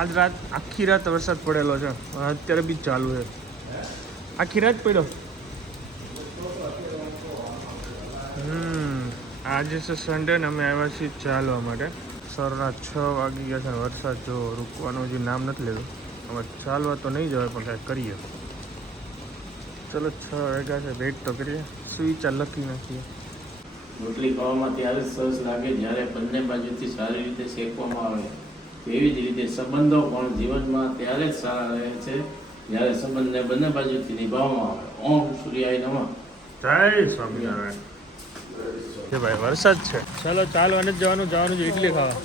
આજ રાત આખી રાત વરસાદ પડેલો છે, અત્યારે બી ચાલુ છે. આખી રાત પડ્યો. આજે છે સન્ડે ને અમે આવ્યા છીએ ચાલવા માટે. સવારના 6 વાગી ગયા છે. વરસાદ જો રૂકવાનું હજી નામ નથી લેતું. હવે ચાલવા તો નહીં જવાય પણ કાંઈક કરીએ. ચલો 6 વાગ્યા છે, વેઇટ તો કરીએ. સુઈ ચાલ લખી નાખીએ. રોટલી ખાવામાં ત્યારે સરસ લાગે જ્યારે બંને બાજુથી સારી રીતે શેકવામાં આવે. એવી જ રીતે સંબંધો પણ જીવનમાં ત્યારે જ સારા રહે છે જ્યારે સંબંધને બંને બાજુથી નિભાવવામાં આવે. ઓમ સૂર્યાય નમઃ. જય સ્વામિનારાયણ. કે ભાઈ વરસાદ છે. ચાલો ચાલવા નથી જવાનું છે ઇડલી ખાવા.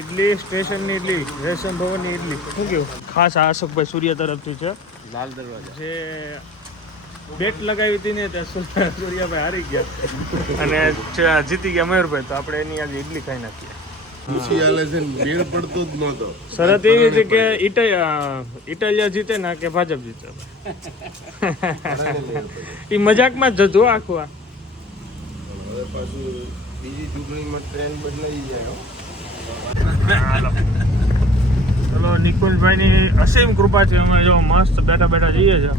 ઇડલી સ્ટેશનની ઇડલી, રેશમ ભવનની ઇડલી. શું કેવું? ખાસ આ અશોકભાઈ સૂર્ય તરફથી છે. લાલ દરવાજા જે બેટ લગાવી હતી ને ત્યાં સૂર્યાભાઈ હારી ગયા અને જીતી ગયા મયુરભાઈ. તો આપણે એની આજે ઇડલી ખાઈ નાખીએ. શરત એવી હતી કે ઇટાલિયા જીતે ના કે ભાજપ જીતે. એ મજાકમાં જ જતું આખું. આ બીજી ચૂંટણીમાં ટ્રેન્ડ બદલાઈ જાય. ચલો નિકુલભાઈની અસીમ કૃપાથી અમે જો મસ્ત બેઠા બેઠા જઈએ છીએ.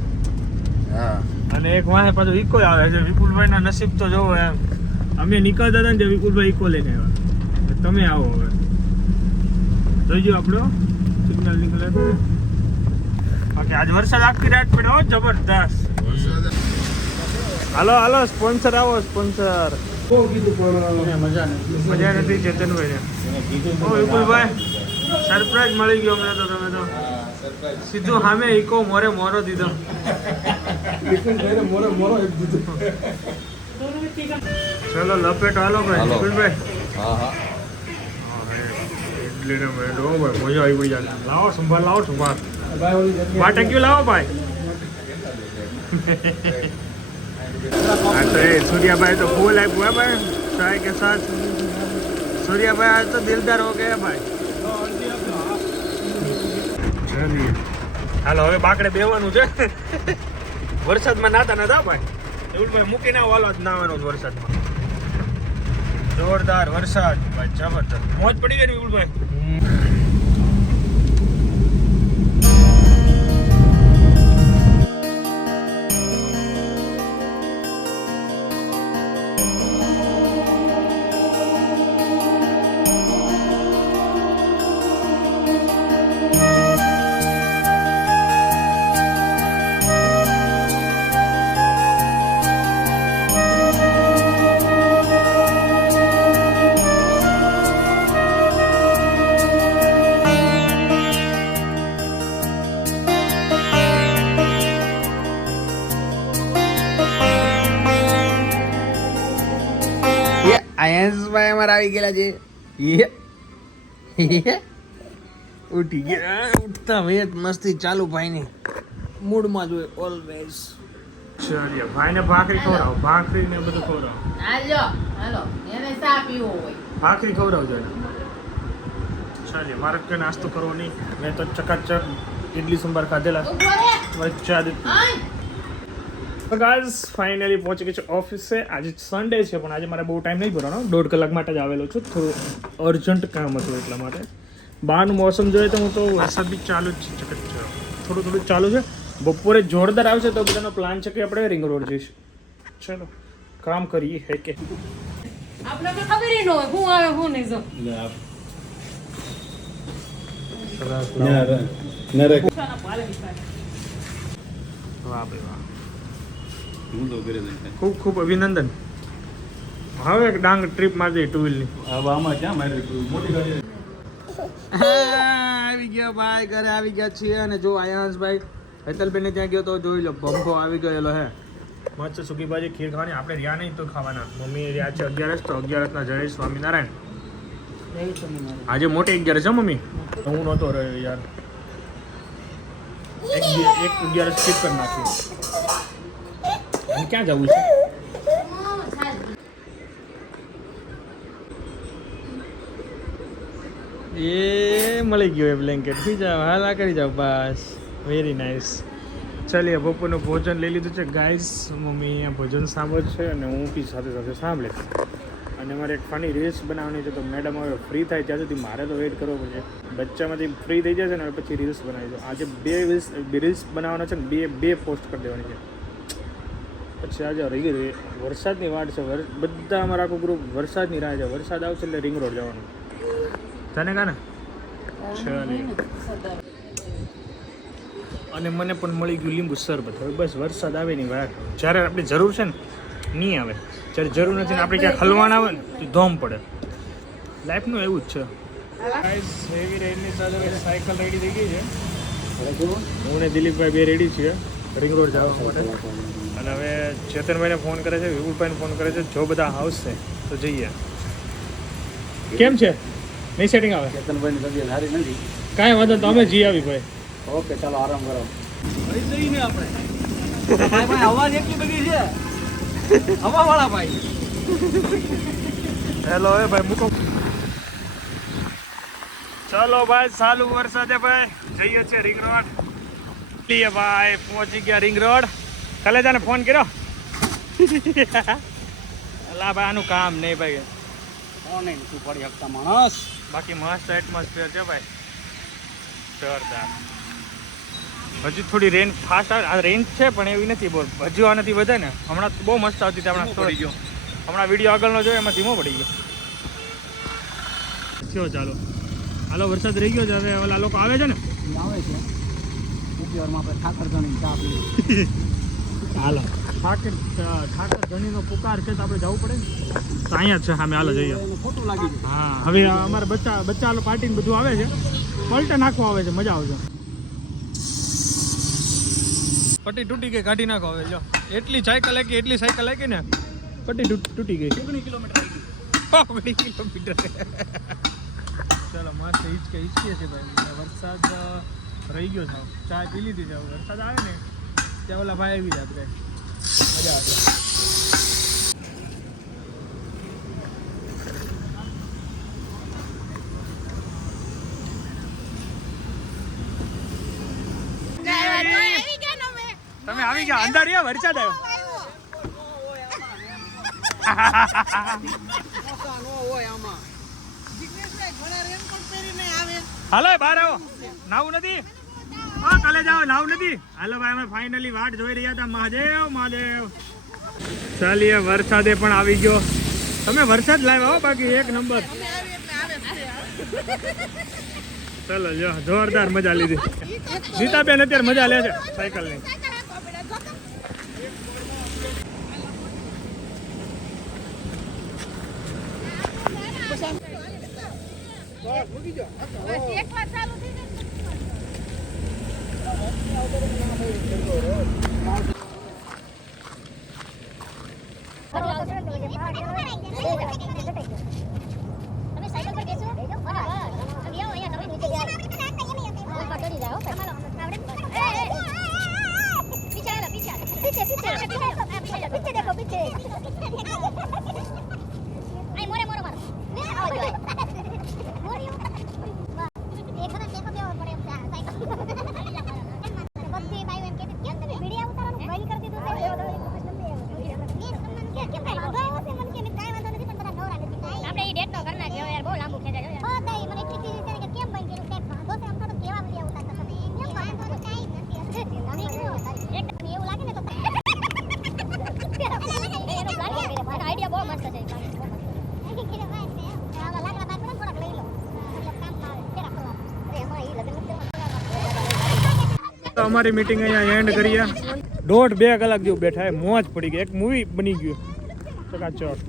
હા, અને એક વાહે પાછું ઇકો આવે છે. વિપુલભાઈના નસીબ તો જોવો એમ. અમે નીકળતા હતા ને વિપુલભાઈ ઇકો લઈને આવ્યા. તમે આવો હવે જોઈજો આપણો સિગ્નલ નીકળે. બાકી આજ વરસાદ આખી રાત પડ્યો જબરદસ્ત. હાલો હાલો સ્પોન્સર આવો સ્પોન્સર. મજા નથી ચેતનભાઈ ને. ઓ વિપુલભાઈ સરપ્રાઈઝ મળી ગયો અમને તો. તમે તો સીધું સામે ઇકો મોરે મોરો દીધો. ચલો લપેટ હાલો ભાઈ વિપુલભાઈ. ઇડલી ને મેડો ભાઈ મજા આવી ગઈ. લાવો સંભાળ લાવો સંભાળ. વાટક્યું લાવો ભાઈ. હા તો એ સૂર્યાભાઈ તો ફૂલ આપ્યું. હે ભાઈ સાહેબ કે સાથ સૂર્યાભાઈ આજ તો દિલદાર હો ગયા ભાઈ. હાલો હવે બાકડે બેવાનું છે. વરસાદમાં નાતા નતા ભાઈ. એવું ભાઈ મૂકીને વાલો જ નાવાનો વરસાદમાં. જોરદાર વરસાદ ભાઈ જબરદસ્ત. મોજ પડી ગઈ ને વિપુલભાઈ. આયન્સભાઈ અમારા આવી ગયેલા છે. ઉઠી ગયા. ઉઠતા વેત મસ્તી ચાલુ ભાઈની મૂડમાં જોઈએ ઓલવેઝ. ચાલ્યા ભાઈને ભાખરી ખવડાવો. ભાખરી ને બધું ખવડાવો. હાલો એને ચા પીવો હોય ભાખરી ખવડાવજો એને. ચાલ્યા મારે કે નાસ્તો કરવો નહીં. મેં તો ચકાચક ઇડલી સંભાર ખાધેલા. ચા દીધી. ગાઈઝ ફાઇનલી પહોંચી ગઈ છે ઓફિસે. આજે સન્ડે છે પણ આજે મારે બહુ ટાઈમ નહીં ભરવાનો. 1.5 કલાક માટે જ આવેલો છું. થોડું અર્જન્ટ કામ હતું એટલા માટે. બહારનું મોસમ જોઈએ તો હું તો વરસાદ બી ચાલુ જ છે. થોડું થોડું ચાલુ છે. બપોરે જોરદાર આવશે તો બધાનો પ્લાન છે કે આપણે રિંગ રોડ જઈશું. ચલો કામ કરીએ. હે કે આપણે તો ખબર ન હોય હું આવે હું નહીં જો વાહ ભાઈ વાહ. ખૂબ ખૂબ અભિનંદન. હવે એક ડાંગ ટ્રીપ મારી દઈ 2 વ્હીલની. આમાં ક્યાં મારી મોટી ગાડી આવી ગયા ભાઈ, ઘરે આવી ગયા છીએ. અને જો આયાંશભાઈ હેતલબેન ત્યાં ગયો તો જોઈ લો બંબો આવી ગયેલો હે. મસ્ત સૂકી ભાજી ખીર ખાવાની. આપણે રહ્યા નહીં તો ખાવાના. મમ્મી રહ્યા છે 11 તો 11 ના જય સ્વામિનારાયણ. આજે મોટી 11 છે મમ્મી. હું નહોતો રહ્યો યાર. એક 11 સ્કીપ કરી નાખ્યું. ક્યાં જવું છે? એ મળી ગયો એ બ્લેન્કેટ. પી જાવ હાલા કરી જાવ બસ. Very nice. ચાલીએ બપોરનું ભોજન લઈ લીધું છે ગાઈસ. મમ્મી અહીંયા ભોજન સાંભળ છે અને હું બી સાથે સાથે સાંભળે. અને મારે એક ફની રીલ્સ બનાવવાની છે, તો મેડમ હવે ફ્રી થાય ત્યાં સુધી મારે તો વેઇટ કરવો પડશે. બચ્ચામાંથી ફ્રી થઈ જશે ને પછી રીલ્સ બનાવી દો. આજે બે રીલ્સ બનાવવાના છે ને બે પોસ્ટ કરી દેવાની છે. પછી આજે રહી વરસાદની વાટ છે. બધા અમારા આખું ગ્રુપ વરસાદની રાહ છે. વરસાદ આવશે એટલે રિંગ રોડ જવાનું. તને કાને અને મને પણ મળી ગયું લીંબુ શરબત. હવે બસ વરસાદ આવે ની વાત. જ્યારે આપણી જરૂર છે ને નહીં આવે, જ્યારે જરૂર નથી ને આપણે ક્યાંક હલવાના આવે ને તો ધોમ પડે. લાઈફનું એવું જ છે. હેવી રેનની સાથે સાયકલ રેડી થઈ ગઈ છે. હું ને દિલીપભાઈ બે રેડી છીએ રિંગ રોડ જવા માટે. અને હવે ચેતનભાઈને ફોન કરે છે, વિપુલભાઈને ફોન કરે છે. જો બધા આવશે તો જઈએ. કેમ છે? નહીં સેટિંગ આવે? ચેતનભાઈની તબિયત સારી નથી. કાંઈ વાંધો તો અમે જઈ આવી ભાઈ. ઓકે ચાલો આરામ કરો. અહીં જઈને આપણે ભાઈ હવા એટલી બધી છે. હવા વાળા ભાઈ. હેલો એ ભાઈ મૂકો. ચલો ભાઈ ચાલુ વરસાદે ભાઈ જઈએ છે રિંગ રોડ. લીએ ભાઈ પહોંચી ગયા રિંગ રોડ. કલેજાને ફોન કર્યો. અલા ભાઈ આનું કામ નહીં ભાઈ. કોને નથી પડી શકતા માણસ. બાકી મસ્ત એટમોસ્ફિયર છે ભાઈ, જોરદાર. હજુ થોડી રેન ફાસ્ટ આવે. આ રેન્જ છે પણ એવી નથી બોલ. હજુ આ નથી વધે ને. હમણાં બહુ મસ્ત આવતી હતી. હમણાં વિડીયો આગળનો જોયો એમાં ધીમો પડી ગયો. કયો ચાલો હાલો વરસાદ રહી ગયો છે. હવે ઓલા લોકો આવે છે ને આવે છે ઉપીવારમાં આપણે ઠાકર ધણી ચા પીએ. હાલો ઠાકર ધણીનો પુકાર છે તો આપણે જવું પડે ને. તો અહીંયા જ છે સામે. હાલો જઈએ. ખોટું લાગી ગયું. હા હવે અમારા બચ્ચા પાર્ટી ને બધું આવે છે. પલટે નાખવા આવે છે. મજા આવશે. પટ્ટી તૂટી ગઈ, કાઢી નાખો હવે. જો એટલી સાયકલ હાકી ને પટ્ટી તૂટી ગઈ. 19 કિલોમીટર આવી ગયું. 19 કિલોમીટર. ચાલો મસ્ત હિચકે છે ભાઈ. વરસાદ રહી ગયો છે. ચા પી લીધી છે. વરસાદ આવે ને ત્યાં ઓલા ભાઈ આવી જાય. આપણે મજા આવે. તમે આવી ગયા અંદર. વરસાદ આવ્યો. હાલો બહાર આવો. નાવું નથી. હા કાલે જાઓ. નાવું નથી. હાલો ભાઈ અમે ફાઇનલી વાટ જોઈ રહ્યા હતા. મહાદેવ. ચાલીએ વરસાદે પણ આવી ગયો. તમે વરસાદ લાવ્યા હો બાકી એક નંબર. ચલો જો જોરદાર મજા લીધી. નીતાબેન અત્યારે મજા લે છે સાયકલની. તમે સાયકલ પર બેસો. તમે આવો અહીંયા તમે નીચે ગયા. ચડી જાઓ. पीछे देखो पीछे आई मोरे मोरे मारो मैं आओ जो मोरी एक ना देखो क्या और बड़े साइकिल बद्दी भाई एम के કેમ તમે વિડિયો ઉતારવાનું બંધ કરી દીધું છે કેમ ભાઈ ગયો છે મને કે કાઈ વાંધો નથી પણ બધા નવરા નથી આપણે ઈ ડેટ નો કર નાખ્યો યાર બહુ લાંબુ ખેંચાય યાર હો તાઈ મને એટલી ચીજ છે કે કેમ બંધ કર્યું ટેપ વાંધો છે આમ તો કેવા વિડિયો ઉતારતા તમે કેમ વાંધો તો કાઈ નથી એકદમ એવું લાગે ને તો આઈડિયા બહુ મસ્ત છે અમારી મીટિંગ અહીંયા એન્ડ કરીએ. 1.5-2 કલાક જેવું બેઠા. મોજ પડી ગઈ. એક મૂવી બની ગયું ચકાચક.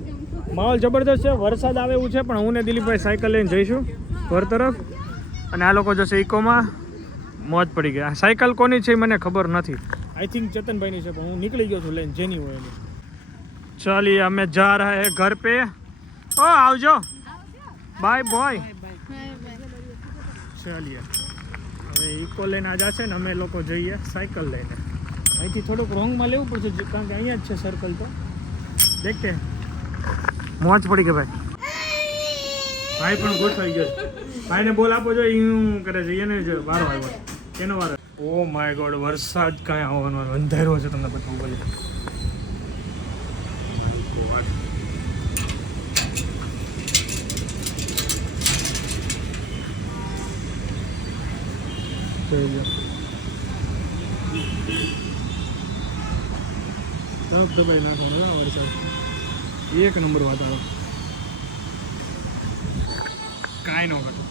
માહોલ જબરદસ્ત છે. વરસાદ આવે એવું છે પણ હું ને દિલીપભાઈ સાયકલ લઈને જઈશું ઘર તરફ અને આ લોકો જશે ઇકોમાં. મોજ પડી ગઈ. આ સાયકલ કોની છે મને ખબર નથી. આઈ થિંક ચેતનભાઈની છે પણ હું નીકળી ગયો છું લઈને જેની હોય એની. चलिए हमें जा रहे हैं घर पे. ओ आवजो बाय बॉय. चलिए હવે ઇકો લઈને આ જશે ને અમે લોકો જઈએ સાયકલ લઈને. અહીંથી થોડુંક રોંગમાં લેવું પડશે કારણ કે અહીંયા જ છે સર્કલ. તો દેખતે મોજ પડી ગઈ ભાઈ. ભાઈ પણ ગોઠવાઈ ગયો. ભાઈને બોલ આપો જો હું કરે છે એને જ વારો આવ્યો એનો વારો. ઓ માય ગોડ વરસાદ કાંઈ આવવાનો અંધારો છે તમને બતાવું બોલે. જોઈ લો દબાઈ નાખવાનું હા વરસાદ એક નંબર વાતાવરણ કાંઈ ન ઘટે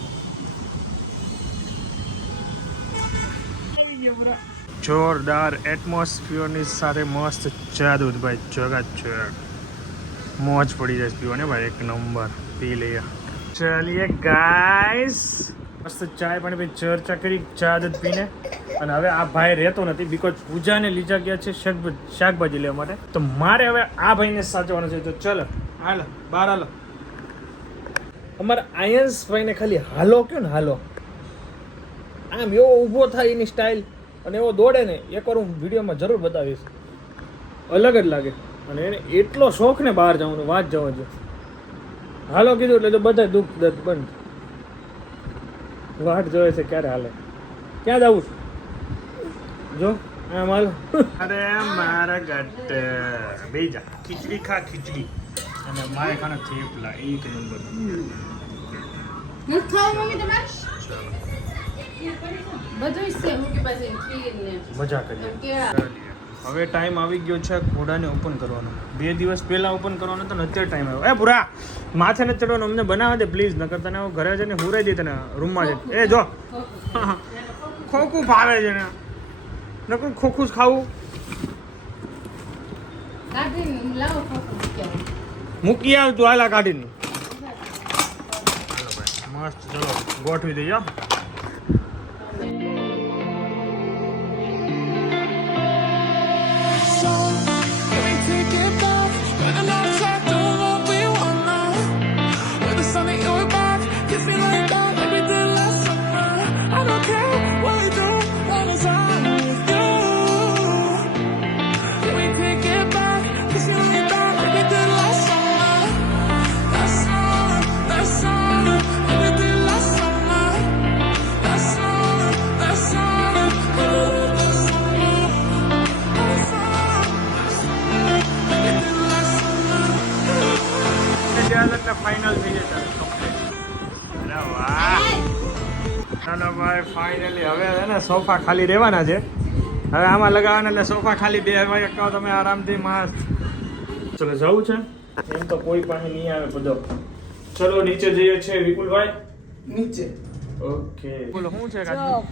જોરદાર એટમોસ્ફિયરની સાથે મસ્ત ચા દૂધ ભાઈ જગત છે મોજ પડી જાય પીવાની ભાઈ એક નંબર પી લઈએ ચાલીએ ગાઈસ મસ્ત ચાય પાણી ભાઈ ચર્ચા કરી ચા દૂધ પીને અને હવે આ ભાઈ રહેતો નથી બીકોઝ પૂજાને લીધા ગયા છે શાકભાજી લેવા માટે તો મારે હવે આ ભાઈને સાચવવાનો છે તો ચલો હાલો બહાર હાલો અમારા આયન્સ ભાઈને ખાલી હાલો કયો ને હાલો આમ એવો ઊભો થાય એની સ્ટાઇલ અને એવો દોડે ને એકવાર હું વિડીયોમાં જરૂર બતાવીશ અલગ જ લાગે અને એને એટલો શોખ ને બહાર જવાનો વાત જવા જો હાલો કીધું એટલે તો બધા દુઃખ દર્દ બંધ વાટ જોવે છે ક્યારે હાલે ક્યાં જવું જો આમ હાલો અરે મારા ગટ બેજા ખીચડી ખા ખીચડી અને મારે ખાના થેપલા એક નંબર બધું છે મૂકી પાસે ખીર ને મજા કરીએ કેળા. હવે ટાઈમ આવી ગયો છે ઘોડાને ઓપન કરવાનો 2 દિવસ પહેલા ઓપન કરવાનો તો અત્યારે ટાઈમ આવ્યો એ પૂરા માથે નથી ચડવાનું અમને બનાવવા દે પ્લીઝ નકર તને હું ઘરે જઈને હુરાઈ દે તને રૂમમાં જઈને એ જો ખોખું ભાવે છે ને નકર ખોખું જ ખાવું કાઢીને લાવો ફોટો મૂકી આવો. મૂકી આવ તું આલા કાઢીને મસ્ત ચલો ગોઠવી દઈએ ફાઇનલ થઈ જશે અરે વાહ ના ભાઈ ફાઇનલી હવે છે ને સોફા ખાલી રહેવાના છે હવે આમાં લગાવવાના એટલે સોફા ખાલી બેસવા કહો તમે આરામથી મસ્ત ચલો જવું છે એમ તો કોઈ પાસે નહીં આવે બધો ચલો નીચે જઈએ છે વિપુલભાઈ નીચે ઓકે બોલો શું છે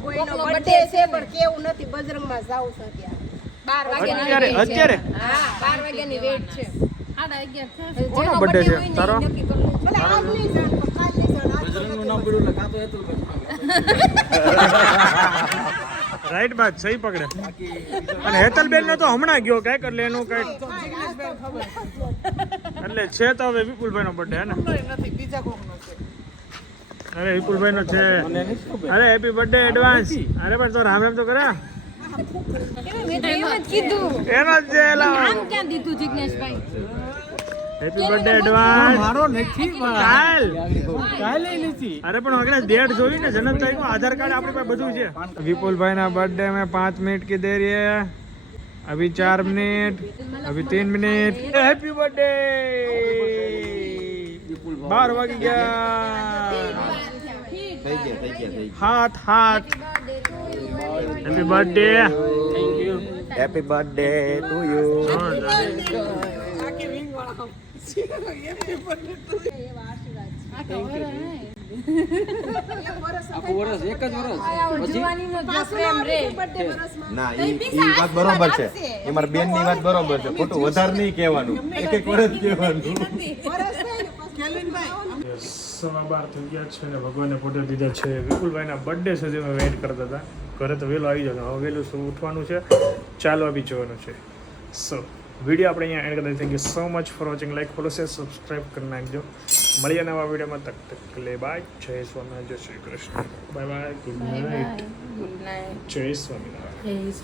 કોઈનો બર્થડે છે પણ કેવું નથી બજરંગમાં જાવ છે અત્યારે 12 વાગ્યાની અત્યારે હા 12 વાગ્યાની વેટ છે 11:30 છે. કોનો બર્થડે છે તારો ભલે આજ નહીં જાણ પણ કાલ નહીં જાણ બજરંગનું નામ પડ્યું એટલે કાં તો હેતુલ રાઈટ બાત સહી પકડે અને હેતલબેન નો તો હમણાં ગયો કઈક એટલે એનું કઈક એટલે છે તો હવે વિપુલભાઈ નો બર્થડે હે ને અરે વિપુલભાઈ નો છે અરે હેપી બર્થડે એડવાન્સ અરે પણ તો રામ રામ તો કરે મેં તો એમ જ કીધું. એનો જ છે આમ ક્યાં દીધું જિજ્ઞેશભાઈ? હેપી બર્થડે એડવાન્સ મારો નથી કાલ કાલે નથી અરે પણ આગળ डेट જોઈ ને જન્મ તારીખ નું આધાર કાર્ડ આપણી પાસે બધું છે विपुल ना बर्थडे में 5 मिनट की देरी है अभी 4 मिनट अभी 3 मिनट हैप्पी बर्थडे 12 વાગી ગયા हाथ हाथ happy birthday Happy birthday to you. આખું વર્ષ એક જ વર્ષ જુવાનીનો જો પ્રેમ રે. ના ઈ વાત બરોબર છે એ મારા બેન ની વાત બરોબર છે ખોટું વધારે નહીં કહેવાનું એક વર્ષ કહેવાનું 12:15 થઈ ગયા છે ને ભગવાનને ફોટો દીધા છે વિપુલભાઈના બર્થડે સુધી અમે વેઇટ કરતા હતા ઘરે તો વહેલો આવી જતો હવે વહેલું શું ઉઠવાનું છે ચાલવા બી જવાનું છે સો વિડીયો આપણે અહીંયા એન્ડ કરી thank you so much for watching like follow share subscribe કરી નાખજો મળીએ નવા વિડીયોમાં તક તક લે બાય જય સ્વામિનારાયણ જય Shri Krishna bye bye good night good night. જય સ્વામિનારાયણ જય